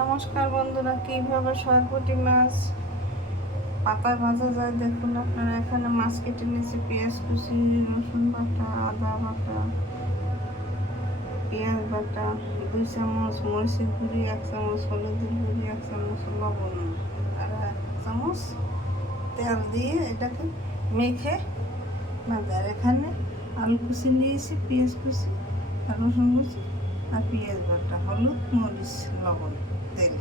নমস্কার বন্ধুরা, কিভাবে সরপুঁটি মাছ পাতায় ভাজা যায় দেখুন। আপনারা এখানে মাছ কেটে নিয়েছি, পেঁয়াজ কুচি, রসুন বাটা, আদা বাটা, পেঁয়াজ বাটা, 2 চামচ মরিচের গুঁড়ি, 1 চামচ হলুদের গুঁড়ি, 1 চামচ লবণ আর 1 চামচ তেল দিয়ে এটাকে মেখে ভাজা। আর এখানে আলু কুচি নিয়েছি, পেঁয়াজ কুচি আর রসুন কুচি আর পেঁয়াজ বাটা, হলুদ, মরিচ, লবণ, তেল।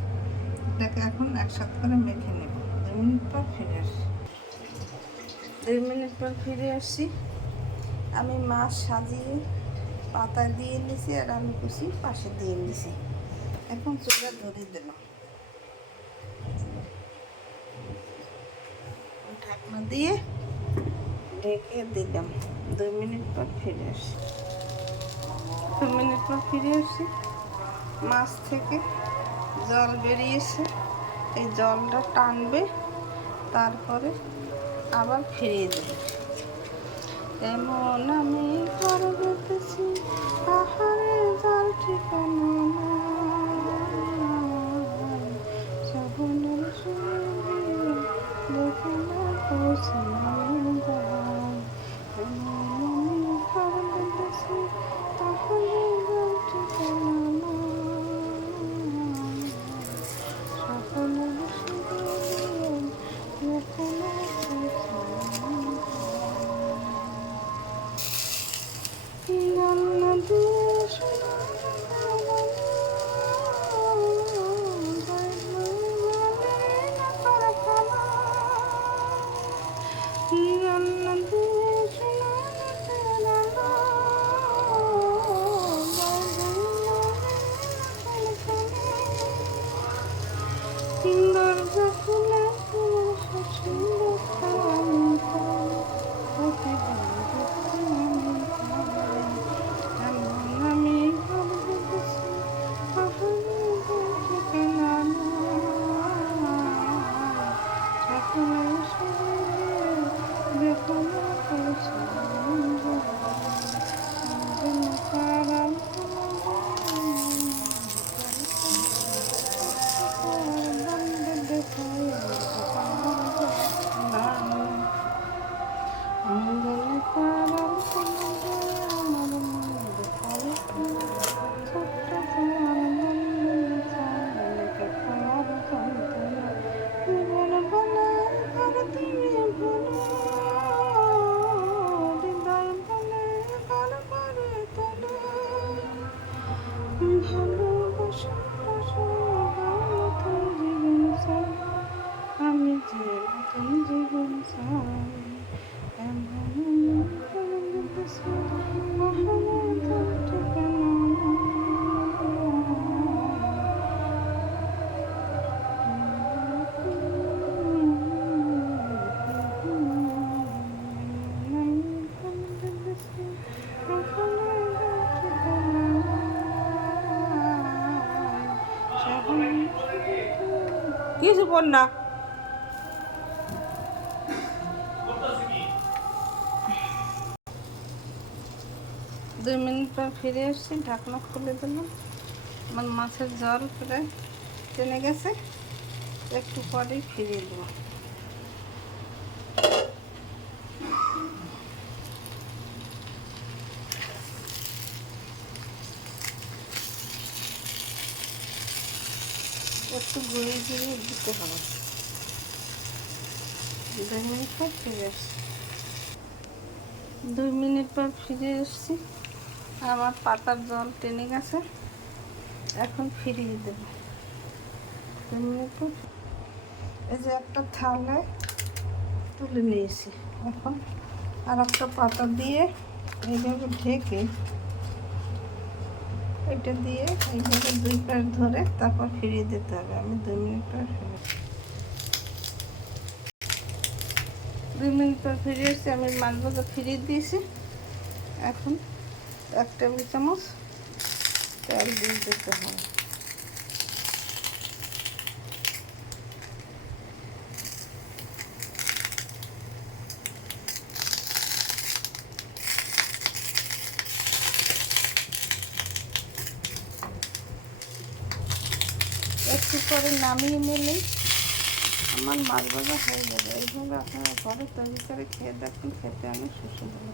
এটাকে এখন একসাথে করে মেখে নেব। 2 মিনিট পর ফিরে আসি। 2 মিনিট পর ফিরে আসছি। আমি মাছ সাজিয়ে পাতা দিয়ে নিয়েছি আর আলু কুচি পাশে দিয়ে নিয়েছি। এখন চুলা ধরিয়ে দিলাম, ঢাকনা দিয়ে ঢেকে দিলাম। 2 মিনিট পর ফিরে আসি। 2 মিনিট পর ফিরে আসি। মাছ থেকে জল বেরিয়েছে, এই জলটা টানবে, তারপরে আবার ফিরিয়ে দেবে। এমন আমি ঘর যেতেছি, পাহাড়ে জল ঠিকানা শ্রাবণের সুরে দেখে না পৌঁছে আমি যে নতুন জীবন চাই। কিছু বল না। 2 মিনিট পর ফিরে এসেছি, ঢাকনা খুলে দিলাম। আমার মাছের জল প্রায় টেনে গেছে, একটু পরেই ফিরিয়ে দেবো। একটু ঘুরিয়ে ঘুরিয়ে দিতে হবে। 2 মিনিট পর ফিরে এসছি। 2 মিনিট পর ফিরে এসছি। আমার পাতার জল টেনে গেছে, এখন ফিরিয়ে দেব। 2 মিনিট পর এই যে একটা থালায় তুলে নিয়েছি। এখন আর একটা পাতা দিয়ে এইভাবে ঢেকে, এটা দিয়ে এইভাবে 2 পাশ ধরে তারপর ফিরিয়ে দিতে হবে। আমি 2 মিনিট পর ফিরে 2 মিনিট পর ফিরে এসেছি। আমি মাছ ভাজা ফিরিয়ে দিয়েছি। এখন 1 টেবিল চামচ তেল দিয়ে দিতে হবে। একটু পরে নামিয়ে নিলেই আমার মাছ ভাজা হয়ে যাবে। এইভাবে আপনারা ঘরে তৈরি করে খেয়ে দেখুন, খেতে অনেক সুস্বাদু।